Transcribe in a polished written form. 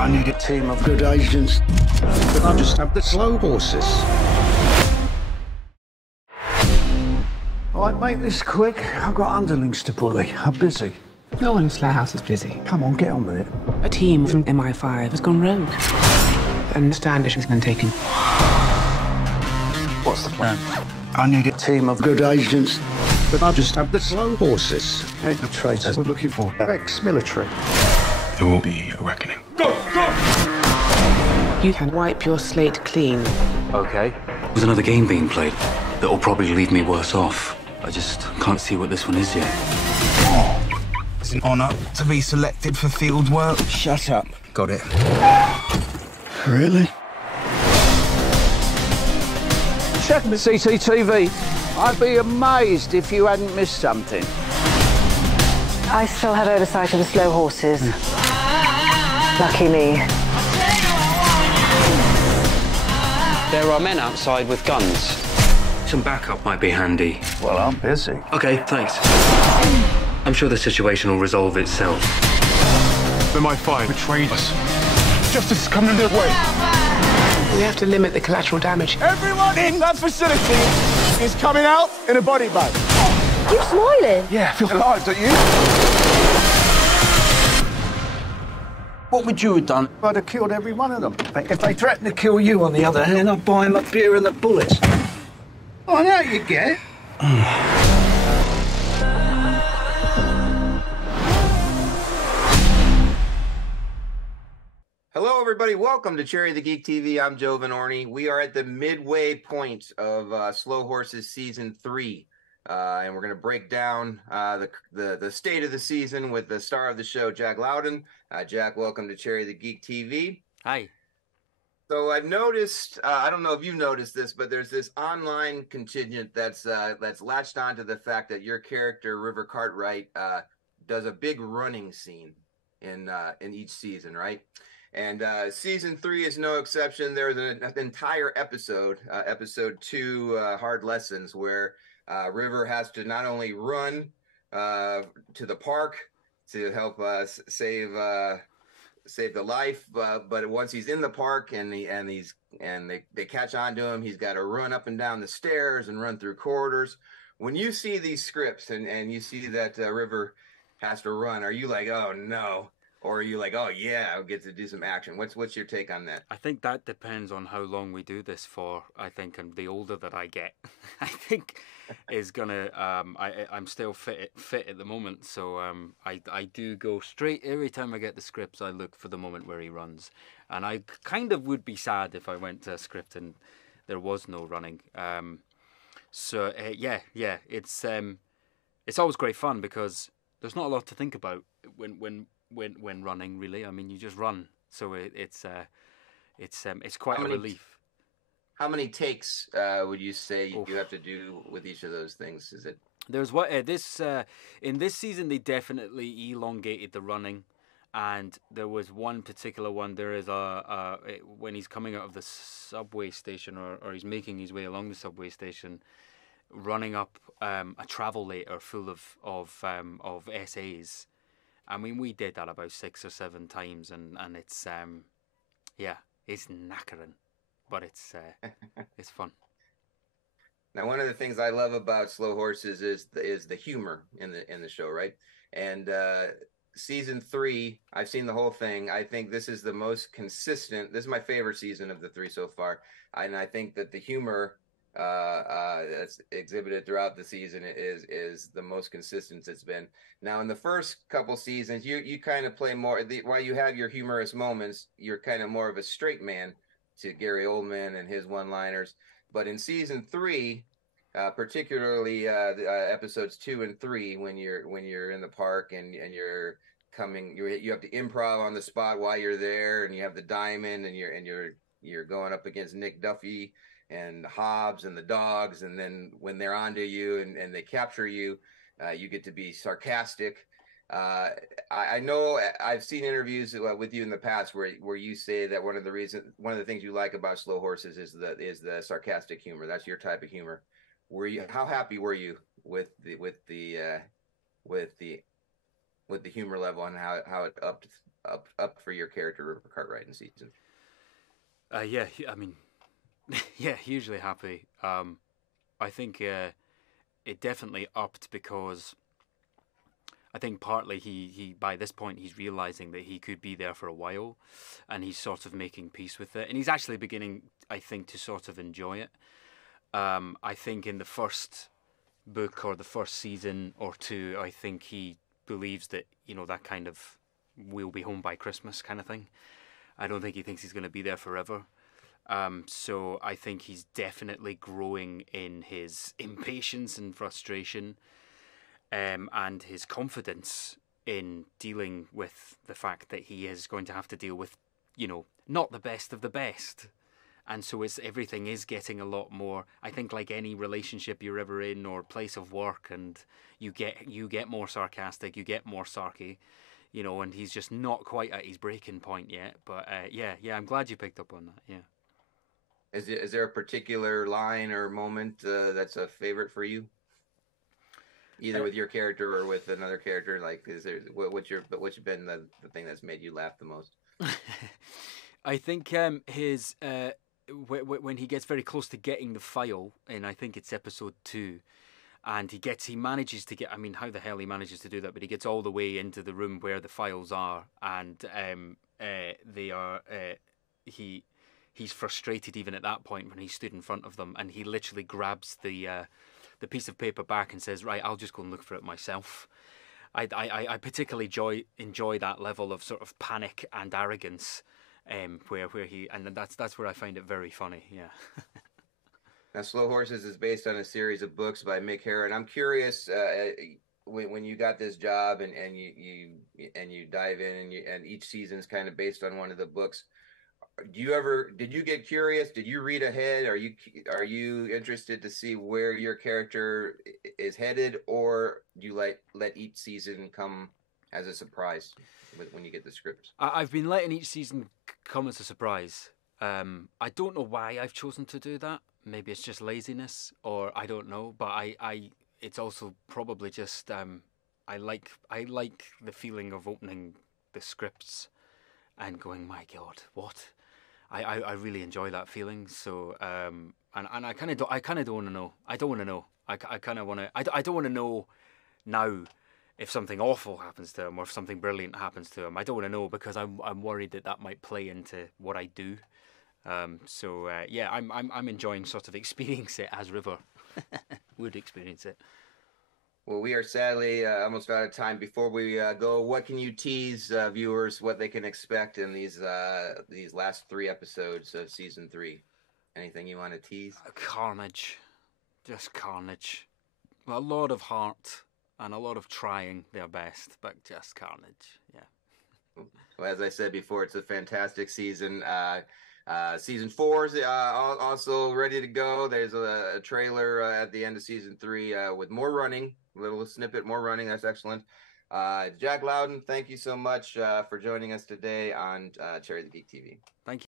I need a team of good agents, but I just have the slow horses. All right, make this quick. I've got underlings to bully. I'm busy. No one in Slough House is busy. Come on, get on with it. A team from MI5 has gone rogue. And Standish has been taken. What's the plan? I need a team of good agents, but I just have the slow horses. Ain't the traitors we're looking for. Ex-military. There will be a reckoning. Go! You can wipe your slate clean. Okay. There's another game being played that will probably leave me worse off. I just can't see what this one is yet. It's an honour to be selected for field work. Shut up. Got it. Really? Check the CCTV. I'd be amazed if you hadn't missed something. I still have oversight of the slow horses. Lucky me. There are men outside with guns. Some backup might be handy. Well, I'm busy. Okay, thanks. I'm sure the situation will resolve itself. MI5 betrayed us. Justice is coming their way. We have to limit the collateral damage. Everyone in that facility is coming out in a body bag. You're smiling. Yeah, I feel alive, don't you? What would you have done? I'd have killed every one of them. If they threatened to kill you, on the other hand, I'd buy them a beer and the bullets. I know you get. Hello, everybody. Welcome to Cherry the Geek TV. I'm Joe Vanourney. We are at the midway point of Slow Horses Season 3. And we're going to break down the state of the season with the star of the show, Jack Lowden. Jack, welcome to Cherry the Geek TV. Hi. So I've noticed, I don't know if you've noticed this, but there's this online contingent that's latched onto the fact that your character, River Cartwright, does a big running scene in each season, right? And season 3 is no exception. There's an entire episode, episode 2, Hard Lessons, where River has to not only run to the park to help save the life, but once he's in the park and they catch on to him, he's got to run up and down the stairs and run through corridors. When you see these scripts and you see that River has to run, are you like, oh no? Or are you like, oh yeah, I'll get to do some action? What's your take on that? I think that depends on how long we do this for. I think, and the older that I get, I think is gonna. I'm still fit at the moment, so I do go straight every time I get the scripts. I look for the moment where he runs, and I kind of would be sad if I went to a script and there was no running. Yeah, it's always great fun because there's not a lot to think about when running, really. I mean, you just run, so it's quite a relief. How many takes would you say you have to do with each of those things? Is it? There's in this season they definitely elongated the running, and there was one particular one. There is when he's coming out of the subway station or he's making his way along the subway station, running up a travel later full of essays. I mean, we did that about 6 or 7 times, and it's it's knackering, but it's fun. Now, one of the things I love about Slow Horses is the humor in the show, right? And season 3, I've seen the whole thing. I think this is the most consistent. This is my favorite season of the 3 so far, and I think that the humor that's exhibited throughout the season is the most consistent it's been. Now, in the first couple seasons, you kind of play more. While you have your humorous moments, you're kind of more of a straight man to Gary Oldman and his one-liners. But in season 3, particularly episodes 2 and 3, when you're in the park and you're coming, you have to improv on the spot while you're there, and you have the diamond, and you're going up against Nick Duffy and Hobbs and the dogs, and then when they're onto you and they capture you, you get to be sarcastic. I know I've seen interviews with you in the past where you say that one of the things you like about Slow Horses is the sarcastic humor. That's your type of humor. How happy were you with the humor level and how it upped up for your character, River Cartwright, in season? Yeah, I mean, yeah, hugely happy. I think it definitely upped because I think partly he by this point he's realizing that he could be there for a while, and he's sort of making peace with it, and he's actually beginning, I think, to sort of enjoy it. I think in the first book or the first season or two, I think he believes that, you know, that kind of we'll be home by Christmas kind of thing. I don't think he thinks he's going to be there forever. So I think he's definitely growing in his impatience and frustration, and his confidence in dealing with the fact that he is going to have to deal with, you know, not the best of the best. And so everything is getting a lot more, I think, like any relationship you're ever in or place of work, and you get more sarcastic, you get more sarky, you know, and he's just not quite at his breaking point yet. But yeah, I'm glad you picked up on that. Yeah. Is there a particular line or moment that's a favorite for you, either with your character or with another character? Like, is there what's been the thing that's made you laugh the most? I think his when he gets very close to getting the file, and I think it's episode 2, and he manages to get, I mean, how the hell he manages to do that, but he gets all the way into the room where the files are, and they are he's frustrated even at that point when he stood in front of them, and he literally grabs the piece of paper back and says, right, I'll just go and look for it myself. I particularly enjoy that level of sort of panic and arrogance, where he, and that's where I find it very funny. Yeah. Now, Slow Horses is based on a series of books by Mick Herron. I'm curious, when you got this job and you dive in and each season's kind of based on one of the books. Did you get curious? Did you read ahead? Are you interested to see where your character is headed, or do you let each season come as a surprise when you get the scripts? I've been letting each season come as a surprise. I don't know why I've chosen to do that. Maybe it's just laziness, or I don't know. But it's also probably just I like the feeling of opening the scripts and going, my God, what? I really enjoy that feeling. So and I kind of don't want to know. I don't want to know. I kind of want to. I don't want to know now if something awful happens to him or if something brilliant happens to him. I don't want to know because I'm worried that might play into what I do. So yeah, I'm enjoying sort of experiencing it as River would experience it. Well, we are sadly almost out of time. Before we go, what can you tease viewers what they can expect in these last 3 episodes of season 3? Anything you want to tease? Carnage, just carnage. A lot of heart and a lot of trying their best, but just carnage. Yeah. Well, as I said before, it's a fantastic season. Season 4 is also ready to go. There's a trailer at the end of season 3 with more running, a little snippet, more running. That's excellent. Jack Lowden, thank you so much for joining us today on Cherry the Geek TV. Thank you.